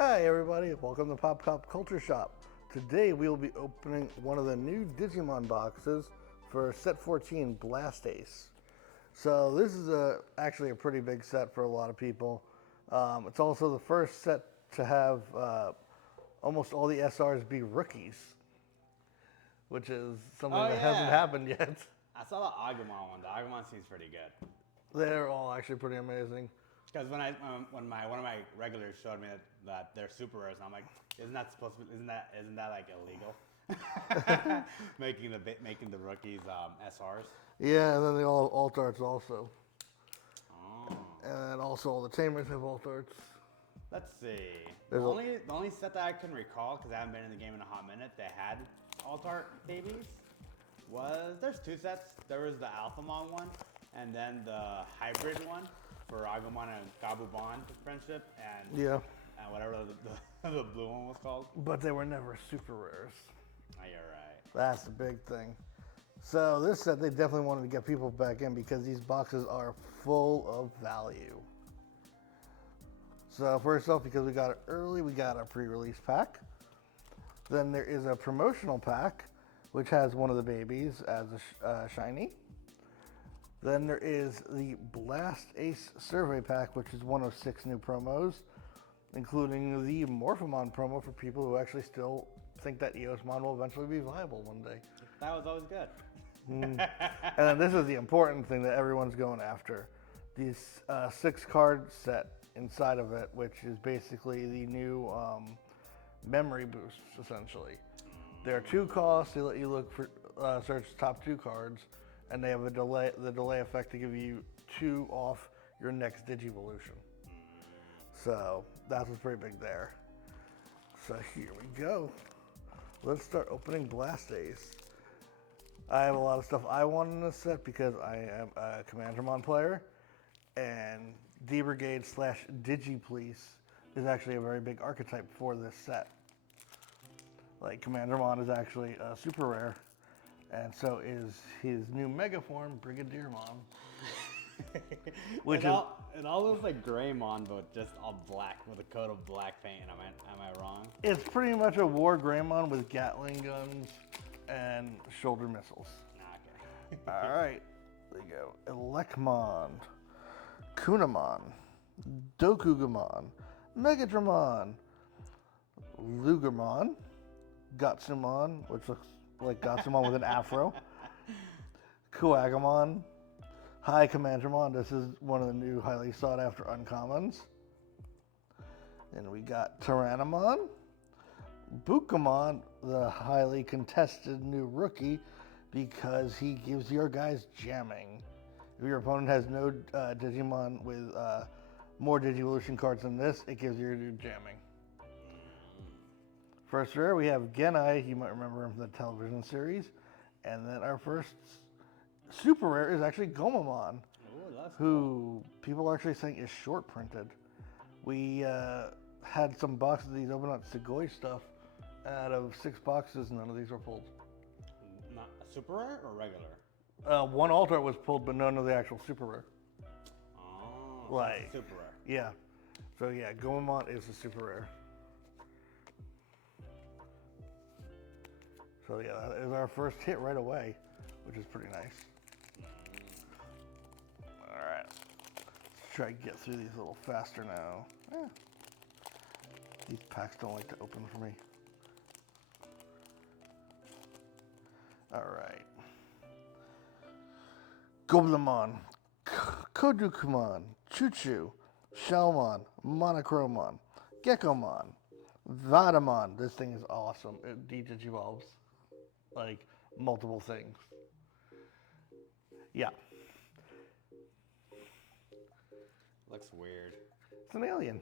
Hi everybody, welcome to Pop Culture Shop. Today we will be opening one of the new Digimon boxes for set 14, Blast Ace. So this is actually a pretty big set for a lot of people. It's also the first set to have almost all the SRs be rookies, which is something that hasn't happened yet. I saw the Agumon one. The Agumon seems pretty good. They're all actually pretty amazing. Because when one of my regulars showed me that they're super rares, and I'm like, isn't that supposed to be, isn't that like illegal? making the rookies SRs. Yeah, and then the alt arts also, Oh. and also all the tamers have alt arts. Let's see. The There's only set that I can recall, because I haven't been in the game in a hot minute, that had alt art babies there's two sets. There was the Alphamon one, and then the hybrid one for Agumon and Gabumon friendship, and whatever the blue one was called. But they were never super rares. Oh, you're right. That's the big thing. So this set, they definitely wanted to get people back in because these boxes are full of value. So first off, because we got it early, we got a pre-release pack. Then there is a promotional pack, which has one of the babies as a shiny. Then there is the Blast Ace Survey Pack, which is one of 6 new promos, including the Morphomon promo for people who actually still think that Eosmon will eventually be viable one day. That was always good. And then this is the important thing that everyone's going after. This 6-card set inside of it, which is basically the new memory boosts, essentially. There are 2 costs. They let you look for search top 2 cards, and they have the delay effect to give you 2 off your next Digivolution. So that's what's pretty big there. So here we go. Let's start opening Blast Ace. I have a lot of stuff I want in this set because I am a Commandramon player, and D-Brigade / Digipolice is actually a very big archetype for this set. Like, Commandramon is actually a super rare, and so is his new mega form, Brigadiermon. Which it all looks like Greymon, but just all black with a coat of black paint. Am I wrong? It's pretty much a War Greymon with Gatling guns and shoulder missiles. Okay. All right, there you go. Elecmon, Kunamon, Dokugamon, Megadramon, Lugermon, Gatsumon, which looks like Gatsumon with an afro, Kuagamon, Hi Commandramon. This is one of the new highly sought after uncommons. And we got Tyrannomon, Bukamon, the highly contested new rookie, because he gives your guys jamming. If your opponent has no Digimon with more Digivolution cards than this, it gives your dude jamming. First rare, we have Genai. You might remember him from the television series. And then our first super rare is actually Gomamon, who people are actually saying is short printed. We had some boxes of these open up Sugoi stuff. Out of 6 boxes, none of these were pulled. Not a super rare or regular? One alt art was pulled, but none of the actual super rare. Oh, like so super rare. Yeah. So yeah, Gomamon is a super rare. So yeah, that is our first hit right away, which is pretty nice. All right, let's try to get through these a little faster now. These packs don't like to open for me. All right. Goblimon, Kodukumon, Chuchu, Shelmon, Monochromon, Geckomon, Vadamon. This thing is awesome. It de-digivolves like multiple things. Yeah. Looks weird. It's an alien.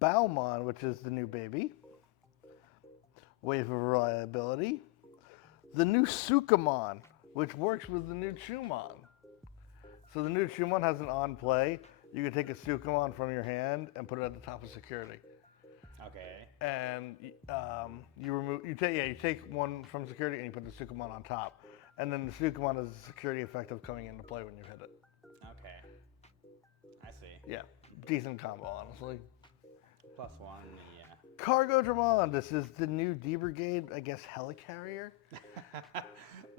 Baumon, which is the new baby. Wave of Reliability. The new Sukamon, which works with the new Chumon. So the new Chumon has an on play. You can take a Sukamon from your hand and put it at the top of security. Okay. And you take one from security and you put the Sukamon on top. And then the Sukamon has a security effect of coming into play when you hit it. Okay. I see. Yeah, decent combo, honestly. plus one, yeah. Cargo Dramon. This is the new D Brigade, I guess, helicarrier. I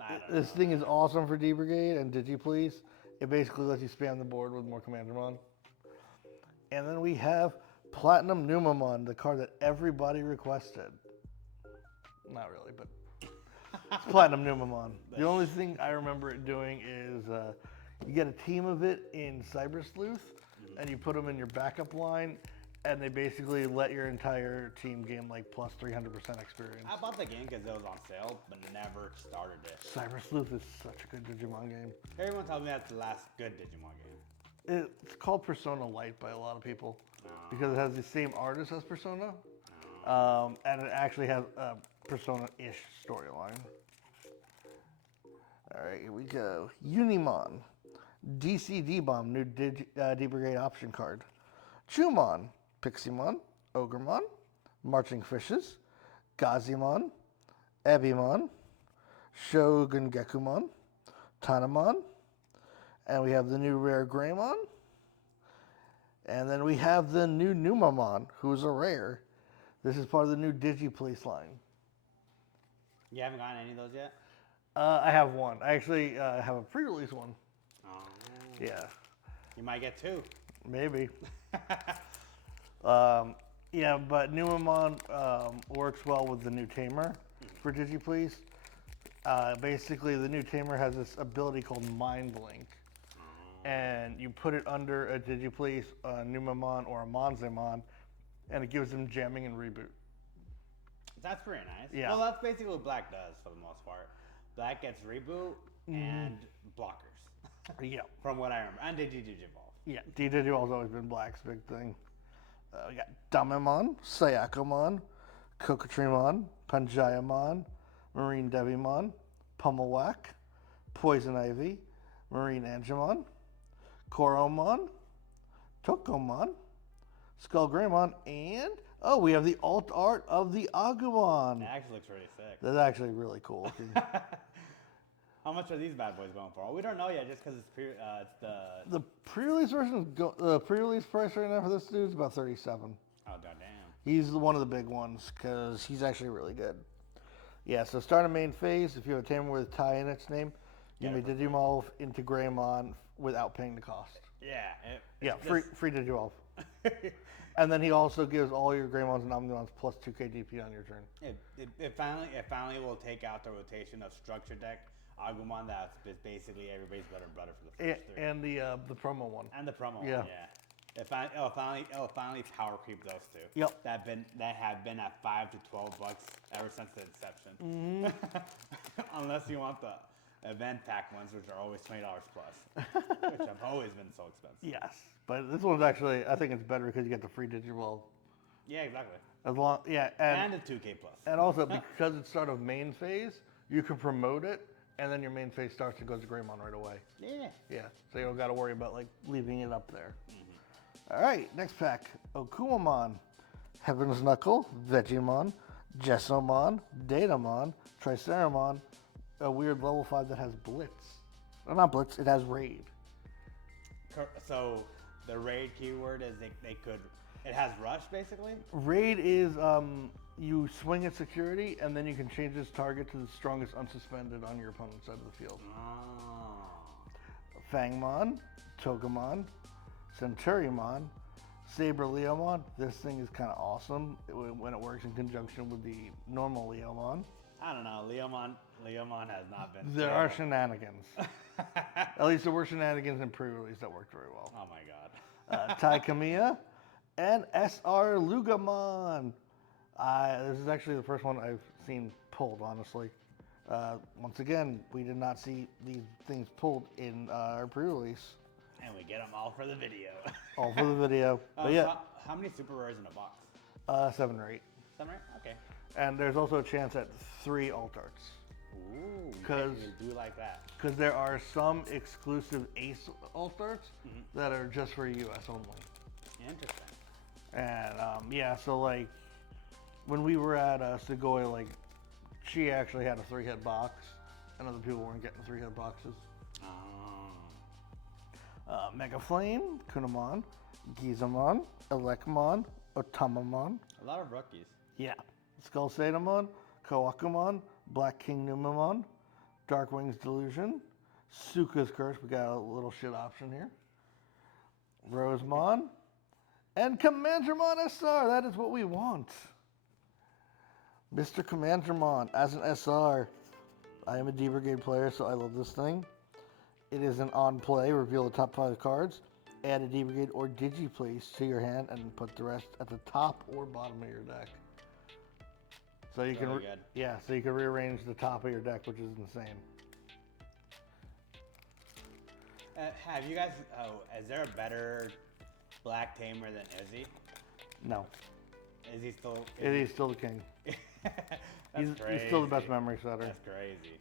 don't This know. thing is awesome for D Brigade and Digiplease. It basically lets you spam the board with more Command Dramon. And then we have Platinum Numamon, the card that everybody requested. Not really, but it's Platinum Numamon. The only thing I remember it doing is you get a team of it in Cyber Sleuth, and you put them in your backup line, and they basically let your entire team gain like plus 300% experience. I bought the game because it was on sale, but never started it. Cyber Sleuth is such a good Digimon game. Everyone tells me that's the last good Digimon game. It's called Persona Light by a lot of people because it has the same artist as Persona, and it actually has a Persona-ish storyline. All right, here we go. Unimon, DC D-Bomb, new D-Brigade option card. Chumon, Piximon, Ogremon, Marching Fishes, Gazimon, Ebimon, Shogun Gekumon, Tanamon, and we have the new rare Greymon. And then we have the new Numamon, who's a rare. This is part of the new Digiplease line. You haven't gotten any of those yet? I have one. I actually have a pre-release one. Oh. Yeah, You might get two. maybe. Yeah, but Numamon works well with the new Tamer for Digiplease. Basically, the new Tamer has this ability called Mind Blink. And you put it under a Digiplease, a Numamon, or a Monzemon, and it gives them jamming and reboot. That's pretty nice. Yeah. Well, that's basically what Black does for the most part. Black gets reboot and blockers. Yeah. From what I remember. And Digivolve. Yeah, Digivolve's always been Black's big thing. We got Damemon, Sayakomon, Kokotrimon, Panjayamon, Marine Devimon, Pummelwhack, Poison Ivy, Marine Angemon, Koromon, Tokomon, Skullgreymon, and we have the alt art of the Agumon. That actually looks really sick. That's actually really cool looking. How much are these bad boys going for? We don't know yet, just because it's the The pre-release version, the pre-release price right now for this dude is about 37. oh goddamn. He's one of the big ones because he's actually really good. Yeah, so start a main phase. If you have a Tamer with Ty in its name, you may Digivolve into Greymon without paying the cost. Yeah. Free Digivolve. And then he also gives all your Greymons and Omnimons plus 2k DP on your turn. It finally will take out the rotation of structure deck Agumon that's basically everybody's bread and butter for the first three. And the promo one. And the promo one, Yeah. It'll finally power creep those two. Yep. That have been at $5 to $12 ever since the inception. Unless you want the event pack ones, which are always $20 plus, which have always been so expensive. Yes, but this one's actually, I think it's better because you get the free Digivolve. Yeah, exactly. As long, yeah, And the 2K plus. and also because it's start of main phase, you can promote it, and then your main phase starts and goes to Greymon right away. Yeah. Yeah, so you don't got to worry about like leaving it up there. All right, next pack: Okumamon, Heaven's Knuckle, Vegemon, Jessomon, Datamon, Triceramon, a weird level 5 that has Blitz. Well, not Blitz, it has Raid. So the raid keyword is it has rush basically? Raid is you swing at security, and then you can change its target to the strongest unsuspended on your opponent's side of the field. Oh. Fangmon, Togemon, Centuriamon, Saber Leomon. This thing is kind of awesome when it works in conjunction with the normal Leomon. I don't know. Leomon has not been. There are shenanigans. At least there were shenanigans in pre-release that worked very well. Oh my god. Tai Kamiya and SR Lugamon. This is actually the first one I've seen pulled, honestly. Once again, we did not see these things pulled in our pre-release. And we get them all for the video. All for the video. But yeah. So how many super rares in a box? 7 or 8. 7 rare? Okay. And there's also a chance at 3 alt arts. Ooh, Because you do like that. Because there are some exclusive Ace alt arts that are just for US only. Interesting. And yeah, so like when we were at Segoy, like she actually had a 3-hit box, and other people weren't getting 3-hit boxes. Oh. Mega Flame, Kunamon, Gizamon, Elecmon, Otamamon. A lot of rookies. Yeah. Skull Satamon, Koakumon, Black King Numamon, Darkwing's Delusion, Suka's Curse. We got a little shit option here. Rosemon, and Commandramon SR. That is what we want. Mr. Commandramon as an SR. I am a D Brigade player, so I love this thing. It is an on play. Reveal the top 5 cards. Add a D Brigade or Digiplace to your hand and put the rest at the top or bottom of your deck. So you Very can, good. yeah, so you can rearrange the top of your deck, which is insane. Have you guys? Oh, is there a better black tamer than Izzy? No, Is he still? Izzy's still the king. That's He's still the best memory setter. That's crazy.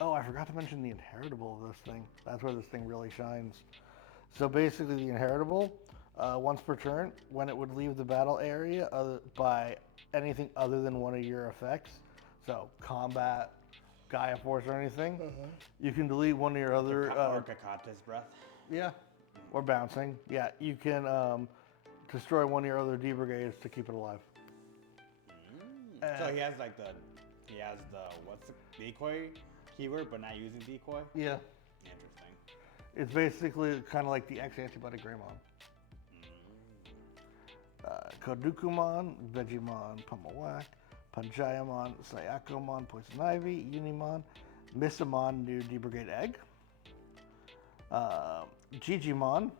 Oh, I forgot to mention the inheritable of this thing. That's where this thing really shines. So basically, the inheritable, once per turn, when it would leave the battle area by anything other than one of your effects, so combat, Gaia Force, or anything, you can delete one of your other. Or Kakata's breath. Yeah, or bouncing. Yeah, you can destroy one of your other D brigades to keep it alive. So he has what's the decoy keyword, but not using decoy. Yeah, Interesting. it's basically kind of like the X Antibody Greymon. Kodukumon, Vegemon, Pummelwhack, Panjayamon, Sayakomon, Poison Ivy, Unimon, Missamon, new D Brigade Egg, Gigimon,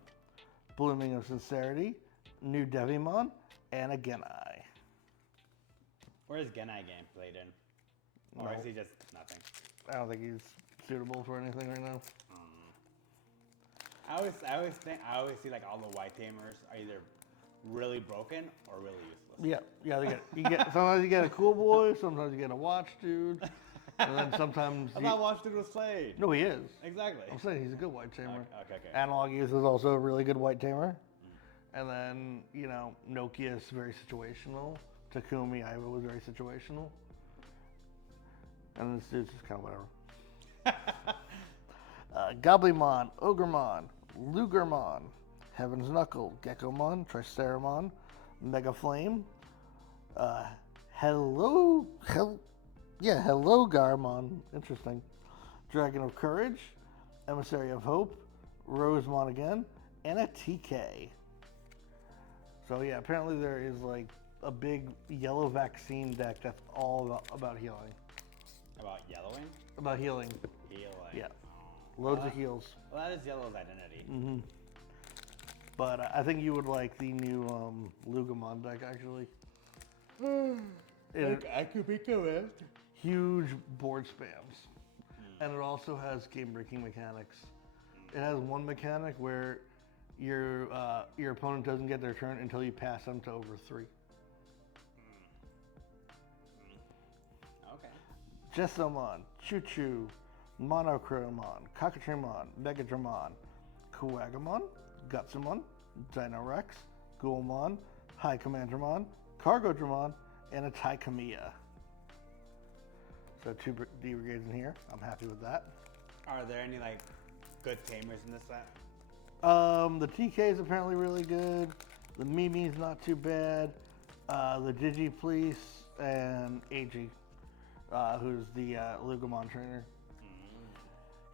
Blooming of Sincerity, new Devimon, and a Genai. Where is Genai game played in? Or No. is he just nothing? I don't think he's suitable for anything right now. I always see like all the white tamers are either really broken or really useless. Yeah, sometimes you get a cool boy, sometimes you get a watch dude, and then sometimes I thought Watch Dude was played. no, he is. Exactly. I'm saying he's a good white tamer. Okay. Analog Youth is also a really good white tamer. And then, Nokia is very situational. Takumi Aiba was very situational. And this dude's just kind of whatever. Goblymon, Ogremon, Lugermon, Heaven's Knuckle, Geckomon, Triceramon, Mega Flame, Hello Garmon, interesting, Dragon of Courage, Emissary of Hope, Rosemon again, and a TK. So yeah, apparently there is like a big yellow vaccine deck that's all about healing. About yellowing? About healing. Healing. Yeah. Oh. Loads of heals. Well, that is Yellow's identity. But I think you would like the new Lugamon deck actually. I could be correct. Huge board spams. And it also has game breaking mechanics. It has one mechanic where your opponent doesn't get their turn until you pass them to over 3. Okay. Jessomon, Choo-Choo, Monochromon, Cockatrimmon, Megadramon, Kuwagamon, Gutsumon, Dinorex, Ghoulmon, High Commandramon, Cargodramon, and a Taikamiya. So 2 D brigades in here. I'm happy with that. Are there any like good tamers in this set? The TK is apparently really good. The Mimi's not too bad. The Digipolice and AG, who's the Lugamon trainer.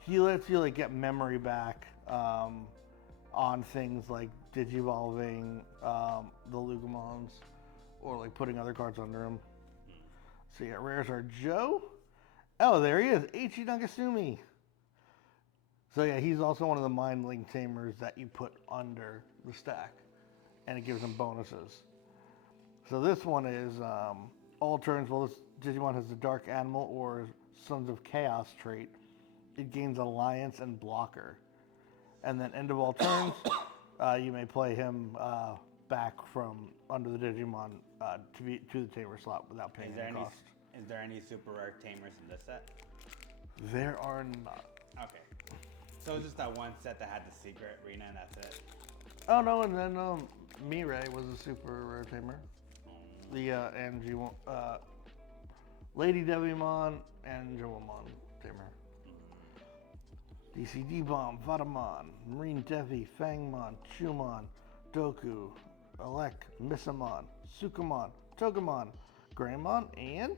He lets you like get memory back on things like digivolving the Lugamons or like putting other cards under them. So yeah, rares are Joe. Oh, there he is, Ichi Nagasumi. So yeah, he's also one of the Mind Link tamers that you put under the stack, and it gives him bonuses. So this one is all turns. Well, this Digimon has the Dark Animal or Sons of Chaos trait. It gains Alliance and Blocker, and then end of all turns, you may play him back from under the Digimon to the tamer slot without paying any cost. Is there any super rare tamers in this set? There are not. Okay. So it's just that one set that had the secret arena and that's it? Oh no, and then Mirai was a super rare tamer. The Lady Devimon and Joamon tamer. DCD Bomb, Vatamon, Marine Devi, Fangmon, Chumon, Doku, Elec, Missamon, Sukamon, Togemon, Greymon, and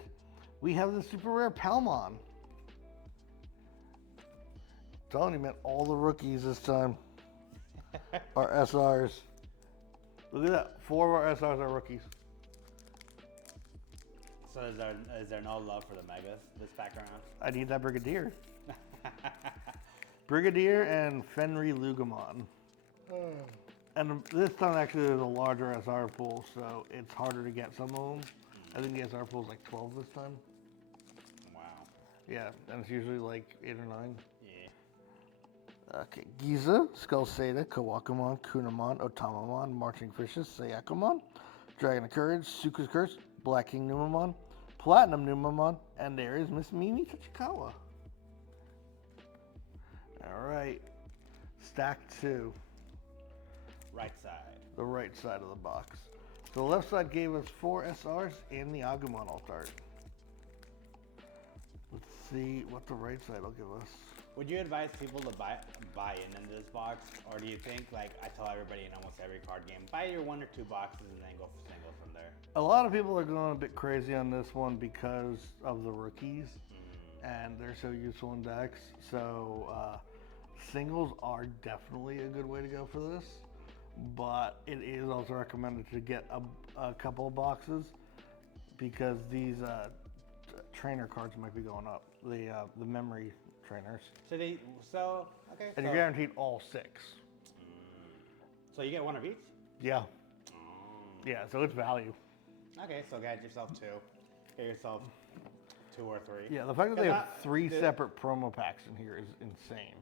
we have the super rare Palmon. Telling you, man, all the rookies this time are SRs. Look at that. 4 of our SRs are rookies. So is there no love for the megas this pack around? I need that Brigadier. Brigadier and Fenry Lugamon. And this time actually there's a larger SR pool, so it's harder to get some of them. I think the SR pool is like 12 this time. Wow. Yeah, and it's usually like 8 or 9. Yeah. Okay, Giza, Skull Seda, Kawakamon, Kunamon, Otamamon, Marching Fishes, Sayakamon, Dragon of Courage, Suka's Curse, Black King Numamon, Platinum Numamon, and there is Miss Mimi Tachikawa. Alright, stack 2. Right side. The right side of the box. So the left side gave us 4 SRs and the Agumon alt art. Let's see what the right side will give us. Would you advise people to buy into this box, or do you think, like I tell everybody in almost every card game, buy your 1 or 2 boxes and then go for single from there? A lot of people are going a bit crazy on this one because of the rookies, and they're so useful in decks. So singles are definitely a good way to go for this, but it is also recommended to get a couple of boxes because these trainer cards might be going up. The memory trainers. Okay. And you're guaranteed all 6. So you get 1 of each? Yeah. Yeah, so it's value. Okay, so get yourself 2. Get yourself 2 or 3. Yeah, the fact that they have 3 separate promo packs in here is insane.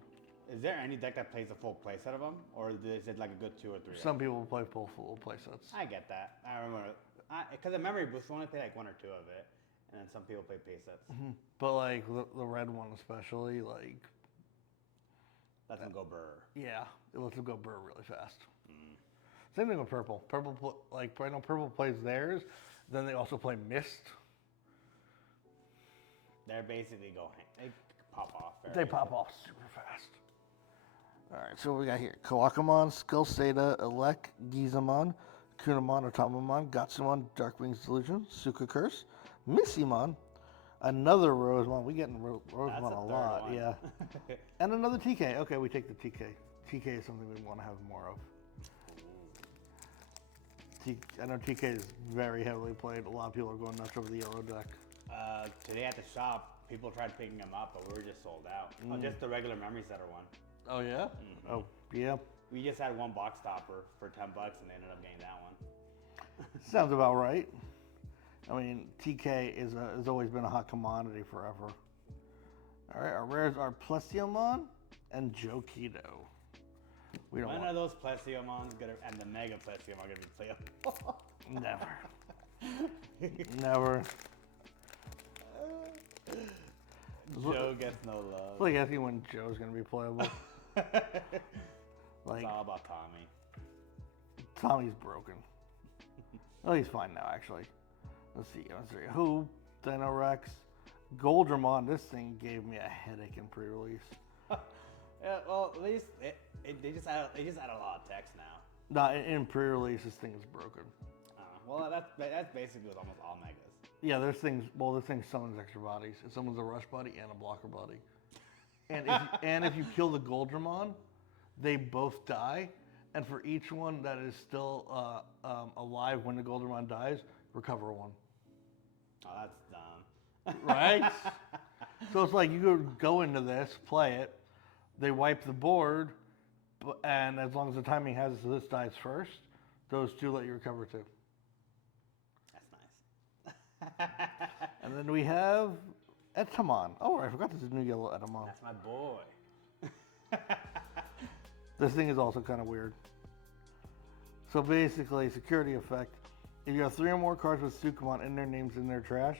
Is there any deck that plays a full playset of them, or is it like a good 2 or 3? Some people play full play sets. I get that. I remember because the memory boost, you only play like 1 or 2 of it, and then some people play play sets. But like the red one especially, like Let them go burr. yeah, it lets them go burr really fast. Same thing with purple. Purple, like I know purple plays theirs. Then they also play mist. They're basically they pop off. They pop off super fast. All right, so what we got here: Kawakamon, Skull Seda, Elec, Gizamon, Kunamon, Otamamon, Gatsumon, Darkwing's Delusion, Suka Curse, Missimon, another Rosemon. We getting Rosemon a lot, one. yeah. And another TK. Okay, we take the TK. TK is something we want to have more of. I know TK is very heavily played. A lot of people are going nuts over the yellow deck. Today at the shop, people tried picking them up, but we were just sold out. Oh, just the regular memory setter one. Oh yeah? Oh yeah. We just had 1 box topper for $10, and they ended up getting that one. Sounds about right. I mean, TK has always been a hot commodity forever. All right, our rares are Plesiomon and Jokido. We don't When want are those Plesiomons and the Mega Plesiomon gonna be playable? never, never. Joe gets no love. It's like asking when Joe's gonna be playable. Like It's all about Tommy. Tommy's broken. Oh, he's fine now, actually. Let's see. Who? Dino Rex, Goldramon. This thing gave me a headache in pre-release. Yeah, well, at least they just add a lot of text now. No, in pre-release, this thing is broken. Well, that's basically with almost all megas. Yeah, there's things. Well, this thing summons extra bodies. It summons a rush body and a blocker body. And if you kill the Goldramon, they both die. And for each one that is still alive when the Goldramon dies, recover 1. Oh, that's dumb. Right? So it's like you could go into this, play it, they wipe the board, and as long as the timing has this dies first, those 2 let you recover 2. That's nice. And then we have Etamon. Oh, I forgot this is new yellow Etamon. That's my boy. This thing is also kind of weird. So basically, security effect. If you have 3 or more cards with Sukamon in their names in their trash,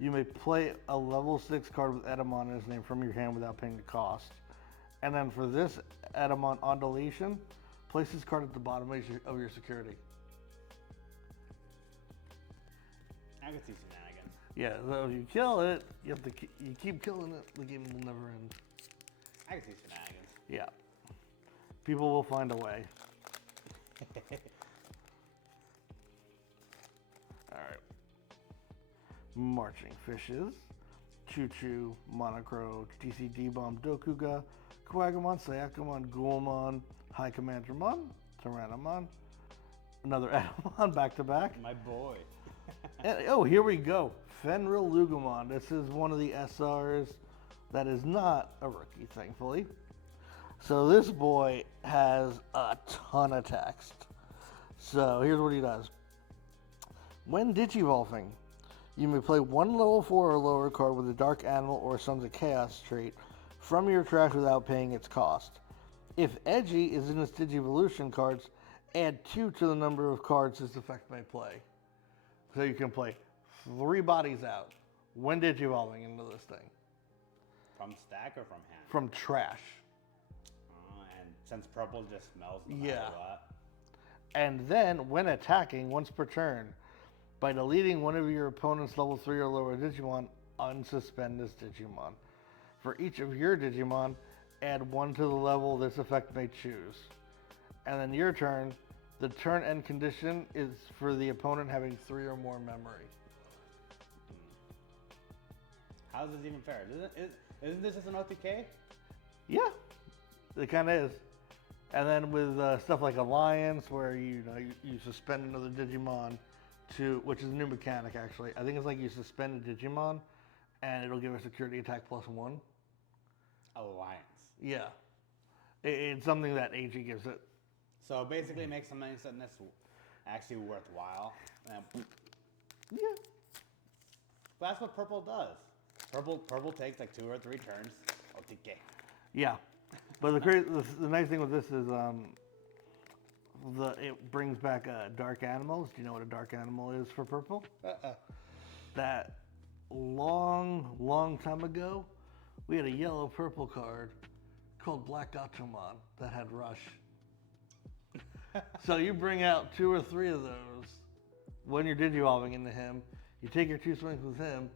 you may play a level 6 card with Etamon in his name from your hand without paying the cost. And then for this Etamon on deletion, place this card at the bottom of your security. I can see shenanigans. Yeah, so if you kill it, you keep killing it, the game will never end. I can see shenanigans. Yeah. People will find a way. Marching Fishes, Choo Choo, Monocro, TC D-Bomb, Dokuga, Quagamon, Sayakamon, Ghoulmon, High Commandramon, Tyrannomon, another Atomon back to back. My boy. And, oh, here we go. Fenrir Lugumon. This is one of the SRs that is not a rookie, thankfully. So this boy has a ton of text. So here's what he does. When Digivolving, you may play one level 4 or lower card with a Dark Animal or Sons of Chaos trait from your trash without paying its cost. If Edgy is in its Digivolution cards, add 2 to the number of cards this effect may play. So you can play 3 bodies out when Digivolving into this thing. From stack or from hand? From trash. And since purple just smells no matter what. And then, when attacking once per turn, by deleting one of your opponent's level 3 or lower Digimon, unsuspend this Digimon. For each of your Digimon, add 1 to the level this effect may choose. And then your turn, the turn end condition is for the opponent having 3 or more memory. How is this even fair? Isn't this just an OTK? Yeah, it kind of is. And then with stuff like Alliance, where you suspend another Digimon to, which is a new mechanic actually. I think it's like you suspend a Digimon, and it'll give a security attack +1. Alliance. Yeah, it's something that AG gives it. So basically, make something this actually worthwhile. Yeah. But that's what purple does. Purple takes like 2 or 3 turns. OTK. Yeah, but the nice thing with this is it brings back dark animals. Do you know what a dark animal is for purple? That long time ago, we had a yellow purple card called Black Atomon that had Rush. So you bring out 2 or 3 of those when you're Digivolving into him. You take your 2 swings with him,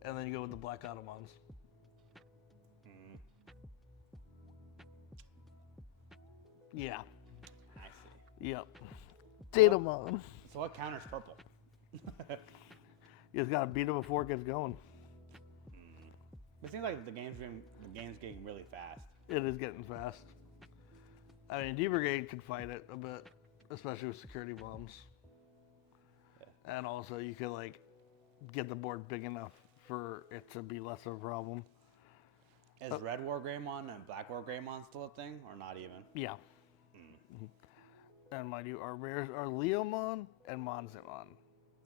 and then you go with the Black Atomons. Yeah. I see. Yep. Datamon. So what counters purple? You just gotta beat it before it gets going. It seems like the game's getting really fast. It is getting fast. I mean, D-Brigade could fight it a bit, especially with security bombs. Yeah. And also, you could like get the board big enough for it to be less of a problem. Is Red War Greymon and Black War Greymon still a thing, or not even? Yeah. Mm-hmm. And mind you, our rares are Leomon and Monzimon.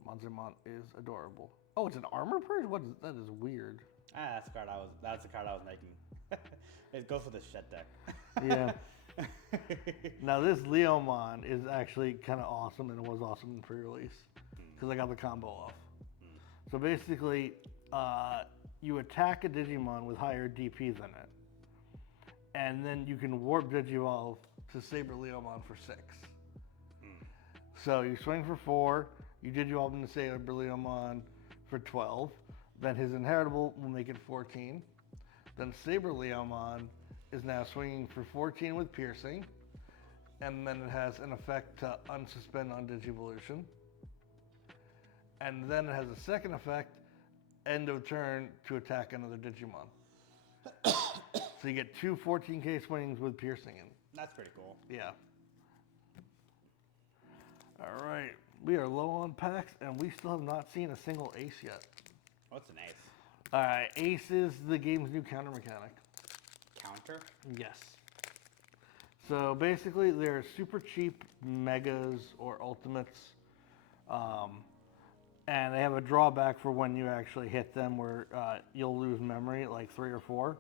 Monzimon is adorable. Oh, it's an armor purge? That is weird. That's the card I was making. It goes for the shed deck. Yeah. Now this Leomon is actually kind of awesome, and it was awesome in pre-release because I got the combo off. So basically, you attack a Digimon with higher DP than it, and then you can warp Digivolve to Saber Leomon for 6. So you swing for 4, you Digivolve into Saber Leomon for 12, then his inheritable will make it 14. Then Saber Leomon is now swinging for 14 with piercing, and then it has an effect to unsuspend on Digivolution. And then it has a second effect, end of turn, to attack another Digimon. So you get 2 14k swings with piercing in. That's pretty cool. Yeah. All right, we are low on packs, and we still have not seen a single ace yet. What's an ace? All right, ace is the game's new counter mechanic. Counter? Yes. So basically, they're super cheap megas or ultimates, and they have a drawback for when you actually hit them, where you'll lose memory, like 3 or 4,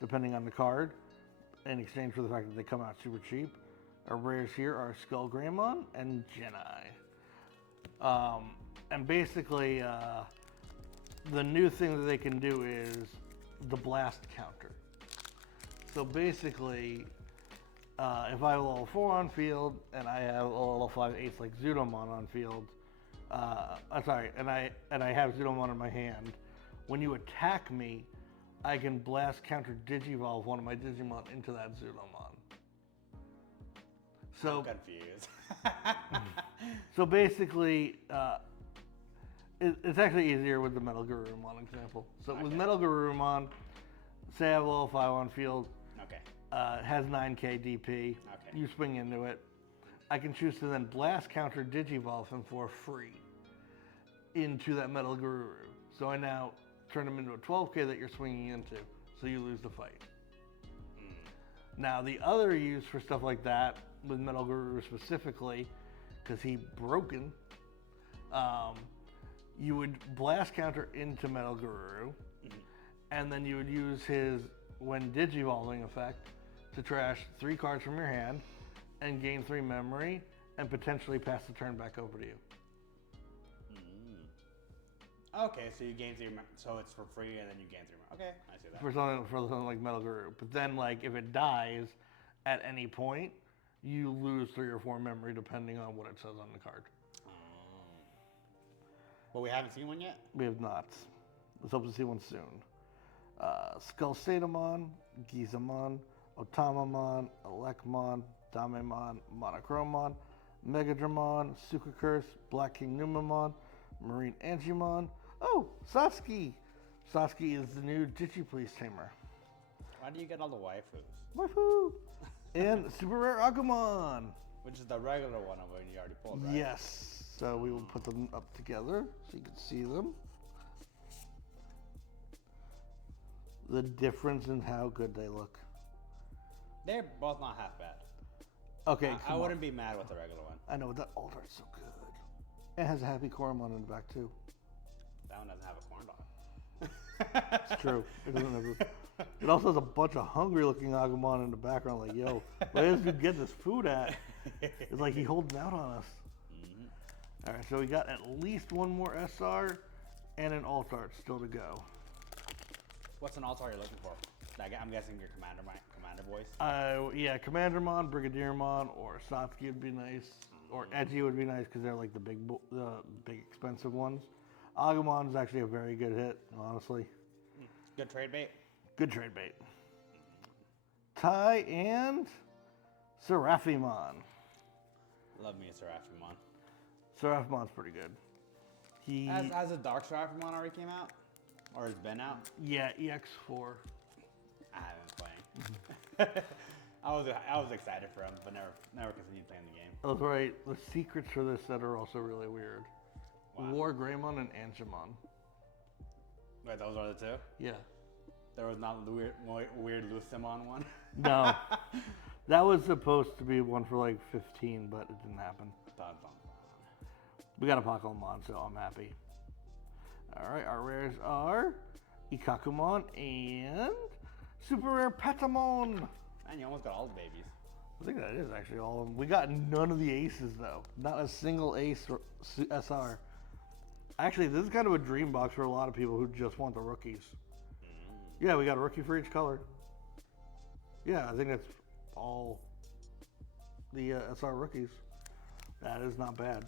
depending on the card, in exchange for the fact that they come out super cheap. Our rares here are Skull Greymon and Genai. And basically, the new thing that they can do is the blast counter. So basically, if I have a level 4 on field and I have a level 5 ace like Zudomon on field, and I have Zudomon in my hand, when you attack me, I can blast counter Digivolve one of my Digimon into that Zudomon. So I'm confused. So basically, It's actually easier with the Metal Garurumon example. So with Okay. Metal Garurumon, say I have a level 5 on field, Okay. it has 9k DP. Okay. You swing into it. I can choose to then blast counter Digivolve him for free into that Metal Garuru. So I now turn him into a 12k that you're swinging into, so you lose the fight. Now the other use for stuff like that, with Metal Garuru specifically, because he broken, you would blast counter into Metal Garuru, and then you would use his when Digivolving effect to trash 3 cards from your hand and gain 3 memory and potentially pass the turn back over to you. Okay, so you gain 3, so it's for free, and then you gain 3 more. Okay, I see that. For something like Metal Garuru. But then, like, if it dies at any point, you lose 3 or 4 memory depending on what it says on the card. But we haven't seen one yet? We have not. Let's hope to see one soon. Skullsatamon, Gizamon, Otamamon, Elecmon, Damemon, Monochromon, Megadramon, Suka Curse, Black King Numamon, Marine Angemon. Oh, Satsuki! Satsuki is the new Digipolice tamer. Why do you get all the waifus? Woohoo! And Super Rare Agumon. Which is the regular one of when you already pulled, right? Yes. So we will put them up together so you can see them. The difference in how good they look. They're both not half bad. Okay, I wouldn't be mad with the regular one. I know, but that altar is so good. It has a Happy Koromon in the back too. That one doesn't have a corn dog. It's true. It doesn't have a, it also has a bunch of hungry looking Agumon in the background like, yo, where does he get this food at? It's like he holding out on us. All right, so we got at least one more SR and an alt art still to go. What's an alt-art you're looking for? I'm guessing your commander voice. Yeah, Commandermon, Brigadiermon, or Satsuki would be nice, or Edgy would be nice because they're like the big expensive ones. Agumon is actually a very good hit, honestly. Good trade bait. Good trade bait. Tai and Seraphimon. Love me a Seraphimon. Seraphimon's pretty good. Has a Dark Seraphimon already came out? Or has been out? Yeah, EX4. I haven't been playing. I was excited for him, but never continued playing the game. That's right. The secrets for this set are also really weird. Wow. War Greymon and Angemon. Wait, those are the two? Yeah. There was not the weird Lucemon one? No. That was supposed to be one for like 15, but it didn't happen. Dun, dun, dun. We got a Pokemon, so I'm happy. Alright, our rares are Ikakumon and Super Rare Patamon. Man, you almost got all the babies. I think that is actually all of them. We got none of the aces, though. Not a single ace or SR. Actually, this is kind of a dream box for a lot of people who just want the rookies. Yeah, we got a rookie for each color. Yeah, I think that's all the SR rookies. That is not bad.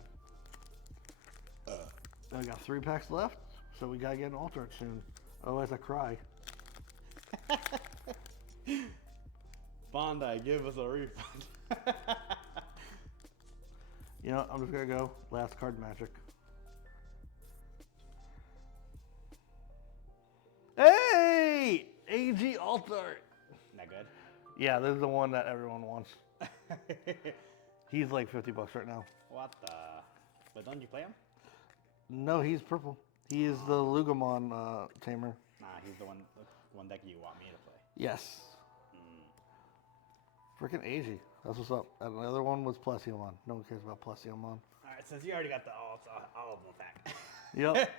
Then we got 3 packs left, so we gotta get an alt art soon. Otherwise, I cry. Bandai, give us a refund. You know, I'm just gonna go last card magic. Hey! AG alt art. That good? Yeah, this is the one that everyone wants. He's like $50 right now. What the? But don't you play him? No, he's purple. He is the Lugamon tamer. Nah, he's the one deck you want me to play. Yes. Freaking AG. That's what's up. And the other one was Plesiomon. No one cares about Plesiomon. Alright, since you already got the all of them back. Yep.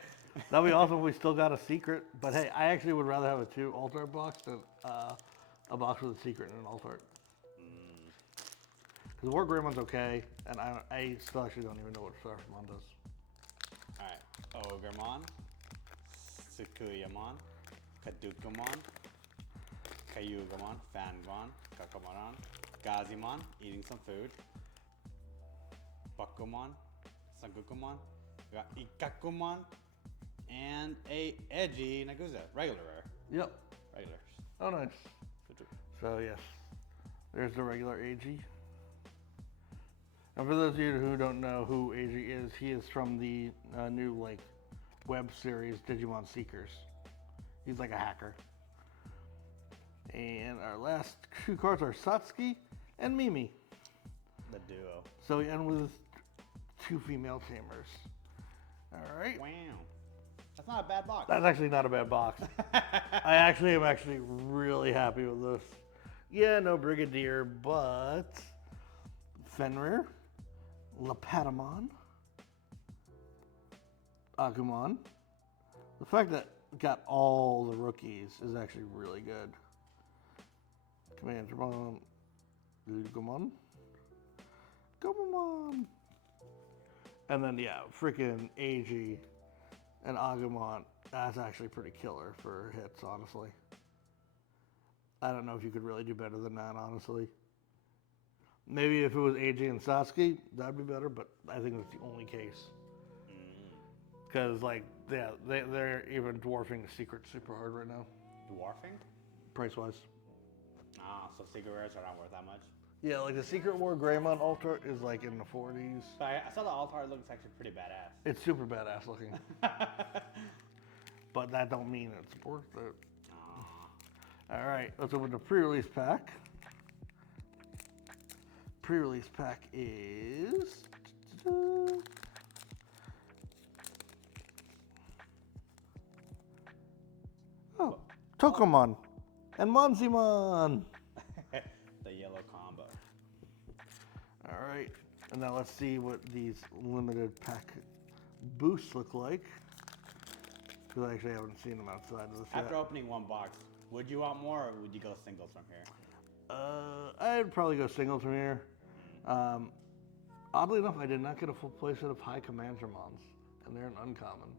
That'd be awesome if we still got a secret. But hey, I actually would rather have a 2 alt art box than a box with a secret and an alt art. Because War Greymon's okay, and I still actually don't even know what Seraphimon does. Alright, Ogremon, Sukuyamon, Kadukamon, Kyugamon, Fangon, Kakamonon, Gazimon, eating some food, Bakumon, Sangukumon, we got Ikakumon, and a edgy Naguza, regular rare. Yep. Regulars. Oh, nice. So yes, there's the regular AG. And for those of you who don't know who AG is, he is from the new like web series Digimon Seekers. He's like a hacker. And our last 2 cards are Satsuki and Mimi. The duo. So we end with 2 female tamers. All right. Wow. That's not a bad box. That's actually not a bad box. I actually am really happy with this. Yeah, no Brigadier, but Fenrir, Lepatamon, Agumon. The fact that it got all the rookies is actually really good. Commandramon, Lugumon, Gomamon. And then, yeah, freaking AG and Agumon. That's actually pretty killer for hits, honestly. I don't know if you could really do better than that, honestly. Maybe if it was AG and Sasuke, that'd be better, but I think that's the only case. Because, like, yeah, they're even dwarfing the secret super hard right now, Dwarfing? price-wise. Ah, so secret rares are not worth that much. Yeah, like the Secret War Greymon Altar is like in the 40s. But I saw the altar. It looks actually pretty badass. It's super badass looking. But that don't mean it's worth it. All right, let's open the pre-release pack. Pre-release pack is... Oh, Tokomon and Monzimon. The yellow combo. All right, and now let's see what these limited pack boosts look like. Because I actually haven't seen them outside of this yet. After opening 1 box, would you want more or would you go singles from here? I'd probably go singles from here. Oddly enough, I did not get a full playset of High Commandramons, and they're an uncommon.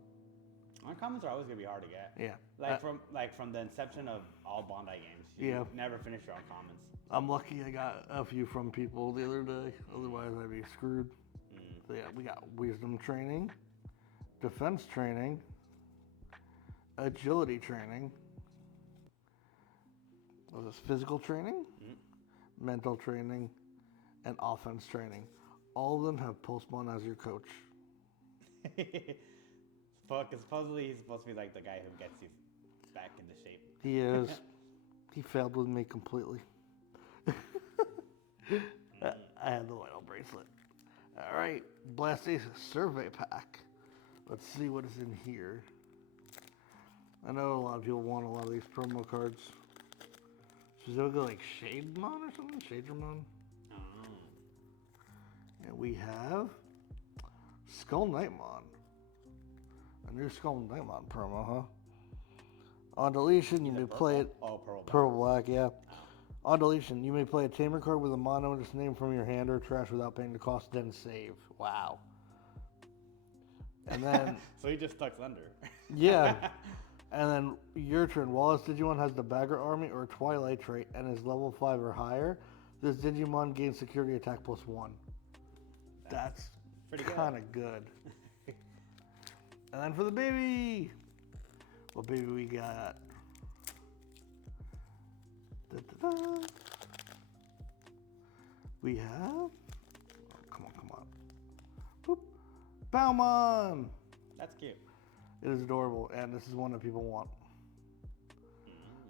Uncommons are always gonna be hard to get. Yeah. Like from the inception of all Bondi games, you never finish your uncommons. I'm lucky I got a few from people the other day. Otherwise, I'd be screwed. So yeah, we got Wisdom Training, Defense Training, Agility Training. What was this? Physical Training, Mental Training, and Offense Training. All of them have Pulsemon as your coach. Because supposedly he's supposed to be like the guy who gets you back into shape. He is. He failed with me completely. I had the Lionel bracelet. All right, Blastoise Survey Pack. Let's see what is in here. I know a lot of people want a lot of these promo cards. Specifically like Shademon or something? Shademon? And we have Skull Knightmon. A new Skull Knightmon promo, huh? On deletion, you may play it. Oh, Purple Black, yeah. On deletion, you may play a Tamer card with a mono in its name from your hand or trash without paying the cost, then save. Wow. And then... So he just stuck under. Yeah. And then your turn. While this Digimon has the Bagger Army or Twilight trait and is level 5 or higher, this Digimon gains security attack +1. That's kind of good. And then for the baby, what baby we got? Da-da-da. We have, oh, come on. Boop. Palmon. That's cute. It is adorable, and this is one that people want.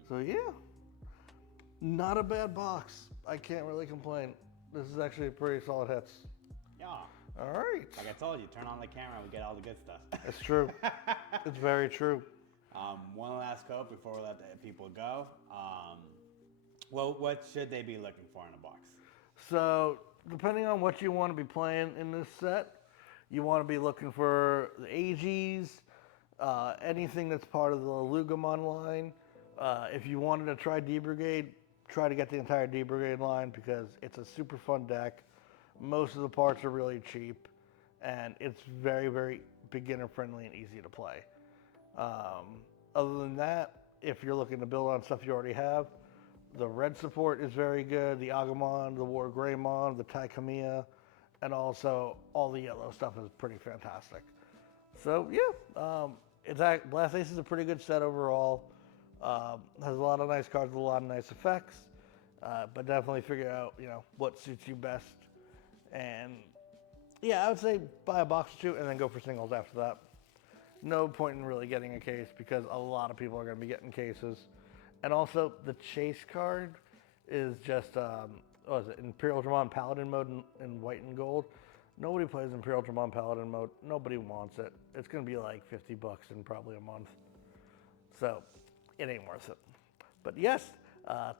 So yeah, not a bad box. I can't really complain. This is actually a pretty solid hits. Yeah. All right. Like I told you, turn on the camera and we get all the good stuff. It's true. It's very true. One last quote before we let the people go. Well, what should they be looking for in a box? So, depending on what you want to be playing in this set, you want to be looking for the AGs, anything that's part of the Lugumon line. If you wanted to try D-Brigade, try to get the entire D-Brigade line because it's a super fun deck. Most of the parts are really cheap, and it's very, very beginner friendly and easy to play. Other than that, if you're looking to build on stuff you already have, the red support is very good, the Agumon, the War Greymon, the Taikamiya, and also all the yellow stuff is pretty fantastic. So yeah, Blastoise is a pretty good set overall. Has a lot of nice cards with a lot of nice effects, but definitely figure out what suits you best. And yeah, I would say buy a box or two and then go for singles after that. no point in really getting a case because a lot of people are going to be getting cases. And also, the chase card is just, what is it, Imperial Dramon Paladin mode in white and gold. Nobody plays Imperial Dramon Paladin mode. Nobody wants it. It's going to be like $50 in probably a month. So, it ain't worth it. But yes,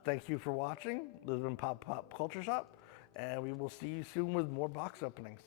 thank you for watching. This has been Pop Culture Shop, and we will see you soon with more box openings.